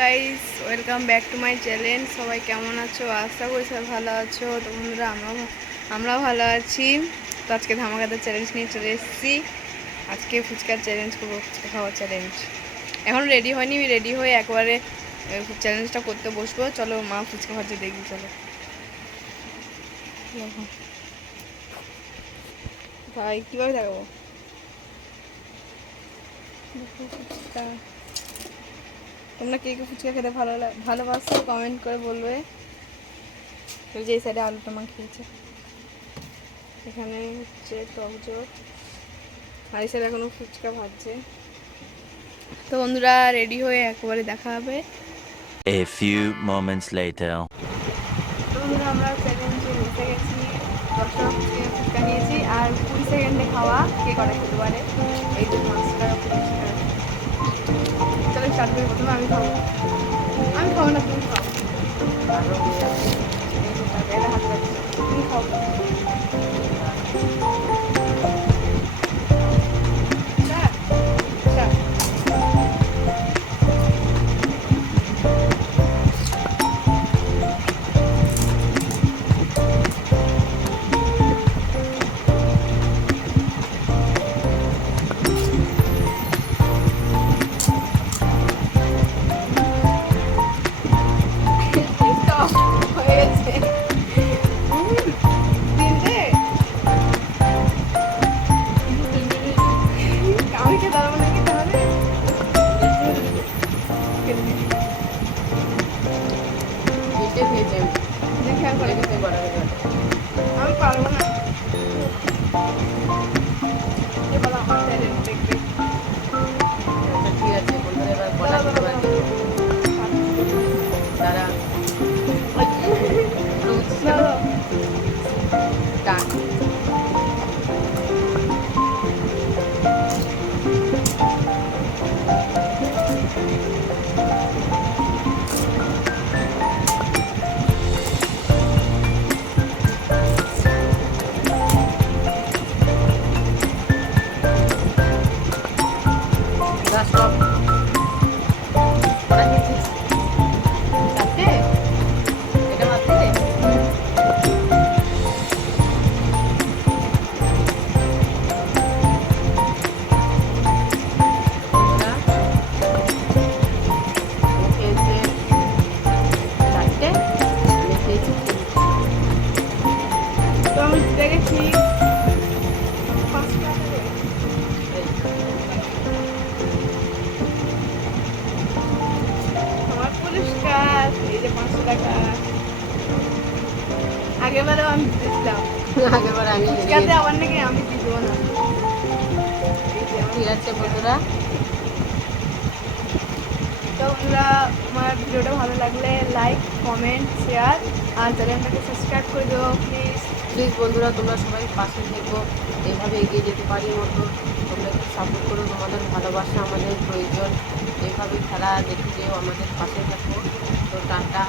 Guys, welcome back to my channel. সবাই কেমন আছো? আশা করি সবাই ভালো আছো। তো বন্ধুরা, আমরাও ভালো আছি। তো আজকে ধামাকাদার চ্যালেঞ্জ নিয়ে চলে এসেছি। আজকে ফুচকার চ্যালেঞ্জ করবো, ফুচকা খাওয়ার চ্যালেঞ্জ। এখন রেডি হয়নি, রেডি হয়ে একবারে চ্যালেঞ্জটা করতে বসবো। চলো, মা ফুচকা খাচ্ছে দেখি। চলো ভাই, কীভাবে দেখাবো ফুচকা? তোমরা কে কে ফুচকা খেতে ভালোবাসো কমেন্ট করে বলবে। যে সাইডে আলুটা মাখিয়েছে, এখানে হচ্ছে টকজোর, আর এই সাইডে এখনো ফুচকা ভাজছে। তো বন্ধুরা, রেডি হয়ে একবারে দেখা হবে। A few moments later. তো বন্ধুরা, আমরা চ্যালেঞ্জে বসে গেছি। 10টা ফুচকা নিয়েছি, আর 20 সেকেন্ডে খাওয়া, কে কটা খেতে পারে। এই তো 5 টাকা 50 টাকা। চলো স্টার্ট করি। প্রথমে আমি খাবো না, তুমি খাও। হাত রাখছি, তুমি খাও। আমি পারবো না। এবার আমার চ্যালেঞ্জ দেখবে। ঠিক আছে বন্ধুরা, এবার কলা খেতে পারবে তারা টান। সব কলা খেয়েছিস চারটে, এটা মাত্র খেয়েছে চারটে, আমি খেয়েছি তো আমি দেখেছি 5 টাকা করে। আমার পুরস্কার এই যে 500 টাকা। আগেরবারেও আমি জিতেছিলাম। আগেরবার আমি হেরে ফুচকাতে গেছি। আবার নাকি আমি জিতবো না। ঠিক আছে বন্ধুরা, তো বন্ধুরা, আমার ভিডিওটা ভালো লাগলে লাইক, কমেন্ট, শেয়ার আর চ্যানেলটাকে সাবস্ক্রাইব করে দেবো প্লিজ। প্লিজ বন্ধুরা, তোমরা সবাই পাশে থেকো, এইভাবে এগিয়ে যেতে পারি মতো তোমরা একটু সাপোর্ট করো। তোমাদের ভালোবাসা আমাদের প্রয়োজন। এইভাবে খেলা দেখে যেও, আমাদের পাশে থাকো। তো টাটা।